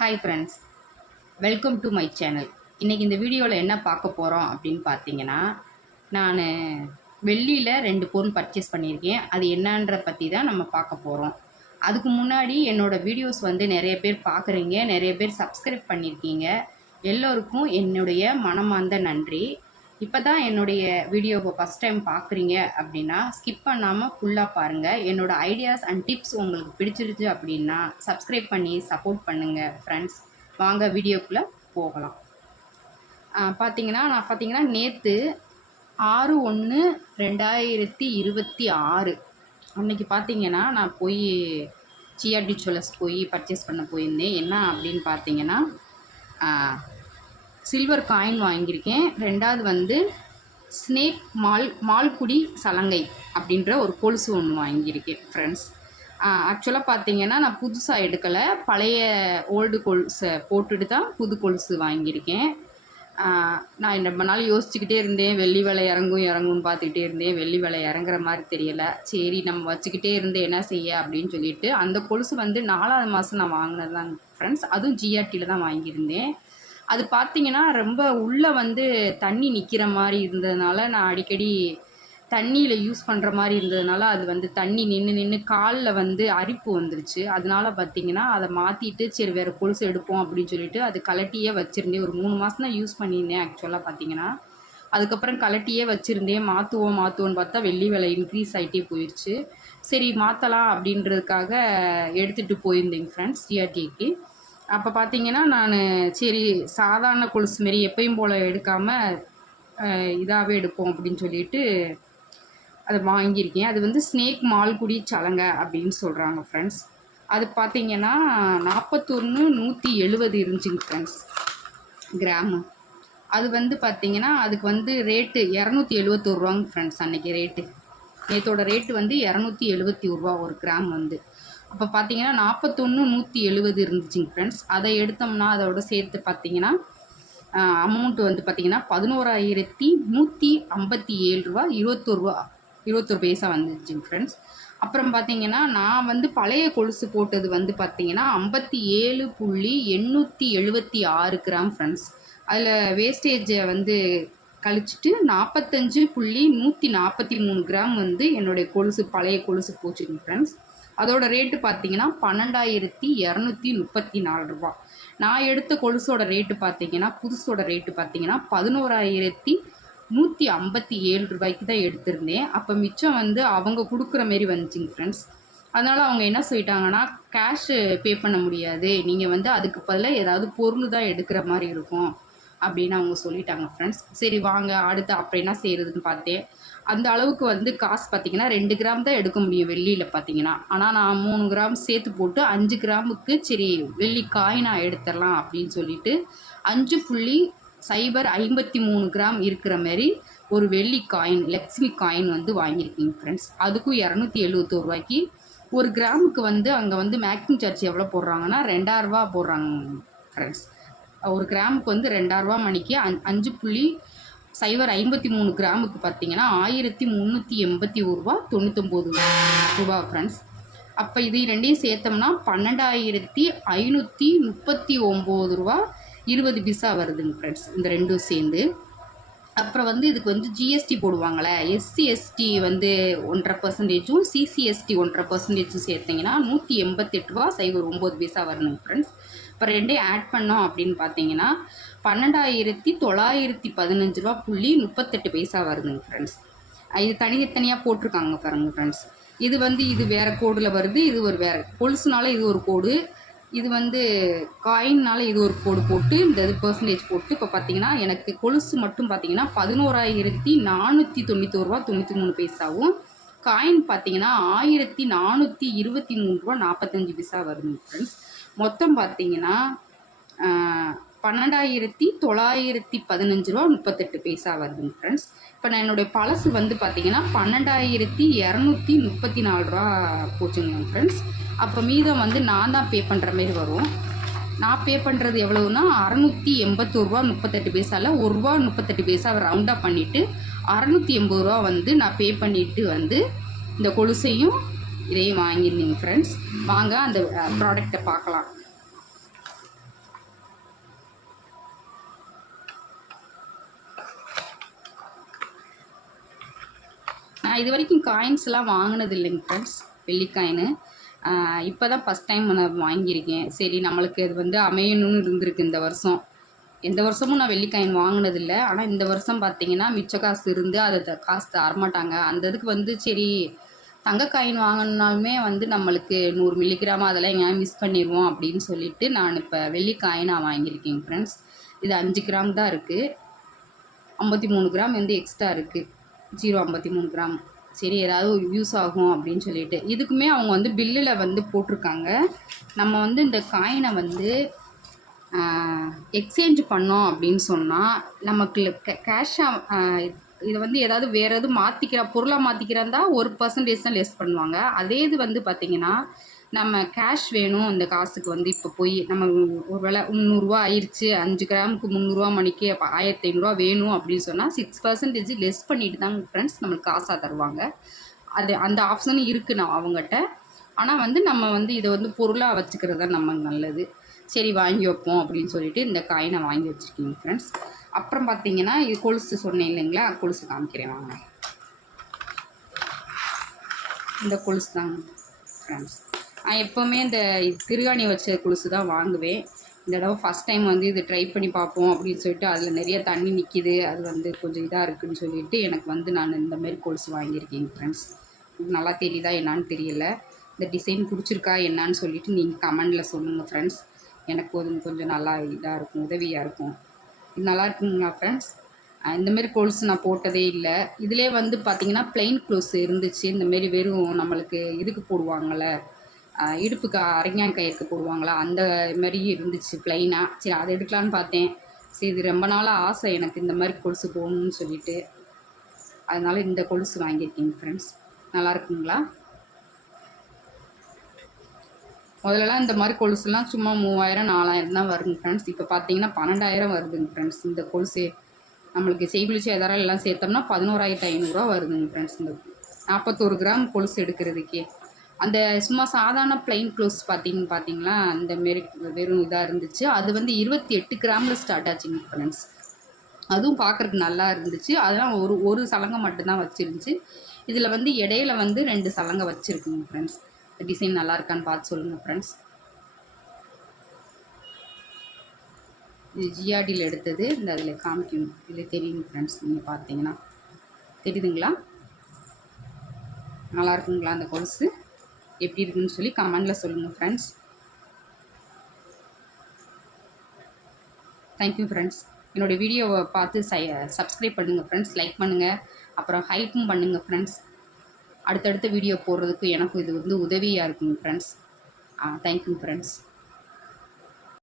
Hi friends, welcome to my channel. இன்றைக்கி இந்த வீடியோவில் என்ன பார்க்க போகிறோம் அப்படின்னு பார்த்தீங்கன்னா, நான் வெள்ளியில் 2 பொருள் பர்ச்சேஸ் பண்ணியிருக்கேன். அது என்னன்ற பற்றி தான் நம்ம பார்க்க போகிறோம். அதுக்கு முன்னாடி என்னோடய வீடியோஸ் நிறைய பேர் பார்க்குறீங்க, நிறைய பேர் சப்ஸ்கிரைப் பண்ணியிருக்கீங்க. எல்லோருக்கும் என்னுடைய மனமார்ந்த நன்றி. இப்போ தான் என்னுடைய வீடியோவை ஃபஸ்ட் டைம் பார்க்குறீங்க அப்படின்னா ஸ்கிப் பண்ணாமல் ஃபுல்லாக பாருங்கள். என்னோடய ஐடியாஸ் அண்ட் டிப்ஸ் உங்களுக்கு பிடிச்சிருச்சு அப்படின்னா சப்ஸ்கிரைப் பண்ணி சப்போர்ட் பண்ணுங்கள் ஃப்ரெண்ட்ஸ். வாங்க வீடியோக்குள்ளே போகலாம். பார்த்தீங்கன்னா நேற்று 6/1/2026 அன்றைக்கி பார்த்தீங்கன்னா நான் போய் ஜிஆர்டி ஜுவல்லர்ஸ் போய் பர்ச்சேஸ் பண்ண போயிருந்தேன். என்ன அப்படின்னு பார்த்தீங்கன்னா, சில்வர் காயின் வாங்கியிருக்கேன். ரெண்டாவது ஸ்னேக் மால்குடி சலங்கை அப்படின்ற ஒரு கொலுசு ஒன்று வாங்கியிருக்கேன் ஃப்ரெண்ட்ஸ். ஆக்சுவலாக பார்த்தீங்கன்னா நான் புதுசாக எடுக்கலை, பழைய ஓல்டு கொலுசை போட்டுட்டு தான் புது கொலுசு வாங்கியிருக்கேன். நான் ரொம்ப நாள் யோசிச்சுக்கிட்டே இருந்தேன், வெள்ளி விலை இறங்கும்னு பார்த்துக்கிட்டே இருந்தேன். வெள்ளி விலை இறங்குற மாதிரி தெரியலை. சரி நம்ம வச்சுக்கிட்டே இருந்து என்ன செய்ய அப்படின்னு சொல்லிட்டு அந்த கொலுசு 4வது மாதம் நான் வாங்கினது தான் ஃப்ரெண்ட்ஸ். அதுவும் ஜிஆர்டியில் தான் வாங்கியிருந்தேன். அது பார்த்தீங்கன்னா ரொம்ப உள்ளே தண்ணி நிற்கிற மாதிரி இருந்ததுனால, நான் அடிக்கடி தண்ணியில் யூஸ் பண்ணுற மாதிரி இருந்ததுனால அது தண்ணி நின்று காலில் அரிப்பு வந்துருச்சு. அதனால பார்த்தீங்கன்னா அதை மாற்றிட்டு சரி வேறு கொலுசு எடுப்போம் அப்படின்னு சொல்லிட்டு அது கலட்டியே வச்சுருந்தேன். ஒரு 3 மாதம் தான் யூஸ் பண்ணியிருந்தேன் ஆக்சுவலாக பார்த்தீங்கன்னா. அதுக்கப்புறம் கலட்டியே வச்சுருந்தேன். மாற்றுவோன்னு பார்த்தா வெள்ளி விலை இன்க்ரீஸ் ஆகிட்டே போயிடுச்சு. சரி மாற்றலாம் அப்படின்றதுக்காக எடுத்துகிட்டு போயிருந்தேங்க ஃப்ரெண்ட்ஸ் ஜிஆர்டிக்கு. அப்போ பார்த்தீங்கன்னா நான் சரி சாதாரண கொலுசு மாரி எப்பயும் போல் எடுக்காமல் இதாகவே எடுப்போம் அப்படின்னு சொல்லிட்டு அதை வாங்கியிருக்கேன். அது ஸ்னேக் மால்குடி சலங்கை அப்படின்னு சொல்கிறாங்க ஃப்ரெண்ட்ஸ். அது பார்த்தீங்கன்னா 41/170 இருந்துச்சுங்க ஃப்ரெண்ட்ஸ் கிராமு. அது பார்த்தீங்கன்னா அதுக்கு ரேட்டு 271 ரூபாங்க ஃப்ரெண்ட்ஸ். அன்றைக்கி ரேட்டு நேற்றோட ரேட்டு 271 ரூபா ஒரு கிராம். அப்போ பார்த்தீங்கன்னா 41/170 இருந்துச்சுங்க ஃப்ரெண்ட்ஸ். அதை எடுத்தோம்னா அதோட சேர்த்து பார்த்தீங்கன்னா அமௌண்ட்டு பார்த்தீங்கன்னா 11,157 ரூபா 21 பைசா வந்துச்சுங்க ஃப்ரெண்ட்ஸ். அப்புறம் பார்த்தீங்கன்னா நான் பழைய கொலுசு போட்டது பார்த்தீங்கன்னா 57.876 கிராம் ஃப்ரெண்ட்ஸ். அதில் வேஸ்டேஜை கழிச்சிட்டு 45.143 கிராம் என்னுடைய கொலுசு பழைய கொலுசு போச்சுங்க ஃப்ரெண்ட்ஸ். அதோட ரேட்டு பார்த்தீங்கன்னா 12,234 ரூபா. நான் எடுத்த கொலுசோட ரேட்டு பார்த்தீங்கன்னா புதுசோட ரேட்டு பார்த்தீங்கன்னா 11,157 ரூபாய்க்கு தான் எடுத்திருந்தேன். அப்போ மிச்சம் அவங்க கொடுக்குற மாரி வந்துச்சுங்க ஃப்ரெண்ட்ஸ். அதனால் அவங்க என்ன சொல்லிட்டாங்கன்னா கேஷு பே பண்ண முடியாது, நீங்கள் அதுக்கு பதிலாக ஏதாவது பொருள் தான் எடுக்கிற மாதிரி இருக்கும் அப்படின்னு அவங்க சொல்லிட்டாங்க ஃப்ரெண்ட்ஸ். சரி வாங்க அடுத்து அப்புறம் என்ன செய்கிறதுன்னு பார்த்தேன். அந்த அளவுக்கு காசு பார்த்திங்கன்னா 2 கிராம் தான் எடுக்க முடியும் வெள்ளியில் பார்த்தீங்கன்னா. ஆனால் நான் 3 கிராம் சேர்த்து போட்டு 5 கிராமுக்கு சரி வெள்ளி காயினாக எடுத்துடலாம் அப்படின்னு சொல்லிட்டு 5.053 கிராம் இருக்கிற மாதிரி ஒரு வெள்ளி காயின் லக்ஷ்மி காயின் வாங்கியிருக்கீங்க ஃப்ரெண்ட்ஸ். அதுக்கும் 271 ரூபாய்க்கு. ஒரு கிராமுக்கு அங்கே மேக்கிங் சார்ஜ் எவ்வளோ போடுறாங்கன்னா 2000 ரூபா போடுறாங்க ஃப்ரெண்ட்ஸ். ஒரு கிராமுக்கு 2000 ரூபா மணிக்கு 5.053 கிராமுக்கு பார்த்தீங்கன்னா 1381 ரூபா 99 ரூபா ஃப்ரெண்ட்ஸ். அப்போ இது ரெண்டையும் சேர்த்தோம்னா 12,539 ரூபா 20 பைசா வருதுங்க ஃப்ரெண்ட்ஸ் இந்த ரெண்டும் சேர்ந்து. அப்புறம் இதுக்கு ஜிஎஸ்டி போடுவாங்களே, எஸ்சி/எஸ்டி 1.5%, சிசிஎஸ்டி 1.5% சேர்த்திங்கன்னா 188 ரூபா 09 பைசா வரணுங்க ஃப்ரெண்ட்ஸ். இப்போ ரெண்டையும் ஆட் பண்ணோம் அப்படின்னு பார்த்தீங்கன்னா 12,915 ரூபா 38 பைசா வருதுங்க ஃப்ரெண்ட்ஸ். இது தனித்தனியாக போட்டிருக்காங்க பாருங்க ஃப்ரெண்ட்ஸ். இது இது வேறு கோடில் வருது, இது ஒரு வேறு கொலுசுனால இது ஒரு கோடு, இது காயின்னால இது ஒரு கோடு போட்டு இந்த இது பெர்சன்டேஜ் போட்டு இப்போ பார்த்தீங்கன்னா எனக்கு கொலுசு மட்டும் பார்த்தீங்கன்னா 11,491 ரூபா 93 பைசாவும், காயின் பார்த்தீங்கன்னா 1,423 ரூபா 45 பைசா வருதுங்க ஃப்ரெண்ட்ஸ். மொத்தம் பார்த்தீங்கன்னா 12,915 ரூபா 38 பைசா வருதுங்க ஃப்ரெண்ட்ஸ். இப்போ நான் என்னுடைய பழசு பார்த்தீங்கன்னா 12,234 ரூபா போச்சுங்க ஃப்ரெண்ட்ஸ். அப்புறம் மீதம் நான் தான் பே பண்ணுற மாதிரி வரும். நான் பே பண்ணுறது எவ்வளவுன்னா 681 ரூபா 38 பைசாவில் 1 ரூபா 38 பைசாவை ரவுண்டாக பண்ணிவிட்டு 680 ரூபா நான் பே பண்ணிவிட்டு இந்த கொலுசையும் இதையும் வாங்கியிருந்தீங்க ஃப்ரெண்ட்ஸ். வாங்க அந்த ப்ராடக்டை பார்க்கலாம். நான் இது வரைக்கும் காயின்ஸ்லாம் வாங்கினது இல்லைங்க ஃப்ரெண்ட்ஸ், வெள்ளி காயின். இப்போ தான் ஃபஸ்ட் டைம் நான் வாங்கியிருக்கேன். சரி நம்மளுக்கு அது வந்து அமையணும்னு இருந்திருக்கு இந்த வருஷம். எந்த வருஷமும் நான் வெள்ளி காயின் வாங்கினதில்ல. ஆனால் இந்த வருஷம் பார்த்தீங்கன்னா மிச்ச காசு இருந்து அதை காசு தரமாட்டாங்க. அந்த இதுக்கு வந்து சரி தங்க காயின் வாங்கினாலுமே வந்து நம்மளுக்கு 100 மில்லிகிராம் அதெல்லாம் எங்கேயாவது மிஸ் பண்ணிடுவோம் அப்படின்னு சொல்லிட்டு நான் இப்போ வெள்ளி காயினாக வாங்கியிருக்கேன் ஃப்ரெண்ட்ஸ். இது 5 கிராம் தான் இருக்குது. 53 கிராம் வந்து எக்ஸ்ட்ரா இருக்குது. 0,53 கிராம். சரி ஏதாவது யூஸ் ஆகும் அப்படின்னு சொல்லிட்டு இதுக்குமே அவங்க வந்து பில்லில் வந்து போட்டிருக்காங்க. நம்ம வந்து இந்த காயினை வந்து எக்ஸ்சேஞ்ச் பண்ணோம் அப்படின்னு சொன்னால் நமக்கு கேஷாக இதை வந்து ஏதாவது வேறு எதுவும் பொருளாக மாற்றிக்கிறதா 1% தான் லெஸ் பண்ணுவாங்க. அதே இது வந்து பார்த்திங்கன்னா நம்ம கேஷ் வேணும் இந்த காசுக்கு வந்து இப்போ போய் நம்ம ஒரு வேளை 300 ஆயிடுச்சு, 5 கிராமுக்கு 300 மணிக்கு அப்போ 1500 வேணும் அப்படின்னு சொன்னால் 6% லெஸ் பண்ணிட்டு தாங்க ஃப்ரெண்ட்ஸ் நம்மளுக்கு காசாக தருவாங்க. அது அந்த ஆப்ஷனும் இருக்குது நான் அவங்ககிட்ட. ஆனால் வந்து நம்ம வந்து இதை வந்து பொருளாக வச்சுக்கிறது தான் நமக்கு நல்லது. சரி வாங்கி வைப்போம் அப்படின்னு சொல்லிட்டு இந்த காயினை வாங்கி வச்சுருக்கீங்க ஃப்ரெண்ட்ஸ். அப்புறம் பார்த்தீங்கன்னா இது கொலுசு சொன்னேன் இல்லைங்களா, கொலுசு காமிக்கிறேன் வாங்க. இந்த கொலுசு தாங்க ஃப்ரெண்ட்ஸ். நான் எப்போவுமே இந்த திருகாணி வச்ச கொலுசு தான் வாங்குவேன். இந்த தடவை ஃபஸ்ட் டைம் வந்து இது ட்ரை பண்ணி பார்ப்போம் அப்படின்னு சொல்லிட்டு அதில் நிறைய தண்ணி நிற்கிது, அது வந்து கொஞ்சம் இதாக இருக்குதுன்னு சொல்லிட்டு எனக்கு வந்து நான் இந்தமாரி கொலுசு வாங்கியிருக்கேன் ஃப்ரெண்ட்ஸ். நல்லா தெரியுதா என்னான்னு தெரியல. இந்த டிசைன் பிடிச்சிருக்கா என்னான்னு சொல்லிவிட்டு நீங்கள் கமெண்டில் சொல்லுங்கள் ஃப்ரெண்ட்ஸ். எனக்கு கொஞ்சம் நல்லா இதாக இருக்கும், உதவியாக இருக்கும். இது நல்லா இருக்குங்களா ஃப்ரெண்ட்ஸ்? இந்தமாரி கொலுசு நான் போட்டதே இல்லை. இதிலே வந்து பார்த்திங்கன்னா ப்ளைன் கொலுசு இருந்துச்சு. இந்தமாரி வெறும் நம்மளுக்கு இதுக்கு போடுவாங்கள்ல, இடுப்புக்கு அரஞ்சான் கயிறுக்கு போடுவாங்களா அந்த மாதிரி இருந்துச்சு ப்ளைனாக. சரி அதை எடுக்கலான்னு பார்த்தேன். சரி இது ரொம்ப நாளாக ஆசை எனக்கு இந்த மாதிரி கொலுசு போகணுன்னு சொல்லிட்டு, அதனால் இந்த கொலுசு வாங்கியிருக்கேங்க ஃப்ரெண்ட்ஸ். நல்லா இருக்குங்களா? முதல்லலாம் இந்த மாதிரி கொலுசுலாம் சும்மா 3000 4000 தான் வருங்க ஃப்ரெண்ட்ஸ். இப்போ பார்த்தீங்கன்னா 12000 வருதுங்க ஃப்ரெண்ட்ஸ். இந்த கொலுசு நம்மளுக்கு செய்குலி சேதாரம் எல்லாம் சேர்த்தோம்னா 11500 வருதுங்க ஃப்ரெண்ட்ஸ். இந்த 41 கிராம் கொலுசு எடுக்கிறதுக்கே. அந்த சும்மா சாதாரண ப்ளைன் கொலுசு பார்த்தீங்களா, அந்த மாரி வெறும் இதாக இருந்துச்சு. அது வந்து 28 கிராமில் ஸ்டார்ட் ஆச்சுங்க ஃப்ரெண்ட்ஸ். அதுவும் பார்க்குறதுக்கு நல்லா இருந்துச்சு. அதெல்லாம் ஒரு சலங்கை மட்டும்தான் வச்சுருந்துச்சு. இதில் வந்து இடையில வந்து 2 சலங்கை வச்சுருக்குங்க ஃப்ரெண்ட்ஸ். டிசைன் நல்லா இருக்கான்னு பார்த்து சொல்லுங்கள் ஃப்ரெண்ட்ஸ். இது ஜிஆர்டியில் எடுத்தது. இந்த அதில் காமிக்கணும், இதில் தெரியும் ஃப்ரெண்ட்ஸ். நீங்கள் பார்த்தீங்கன்னா தெரியுதுங்களா? நல்லா இருக்குங்களா அந்த கொலுசு? எப்படி இருக்குன்னு சொல்லி கமெண்டில் சொல்லுங்கள் ஃப்ரெண்ட்ஸ். Thank you friends. என்னோடய வீடியோவை பார்த்து சப்ஸ்கிரைப் பண்ணுங்கள் ஃப்ரெண்ட்ஸ், லைக் பண்ணுங்கள், அப்புறம் ஹைப்பும் பண்ணுங்கள் ஃப்ரெண்ட்ஸ். அடுத்தடுத்த வீடியோ போடுறதுக்கு எனக்கும் இது வந்து உதவியாக இருக்குங்க ஃப்ரெண்ட்ஸ். Thank you friends.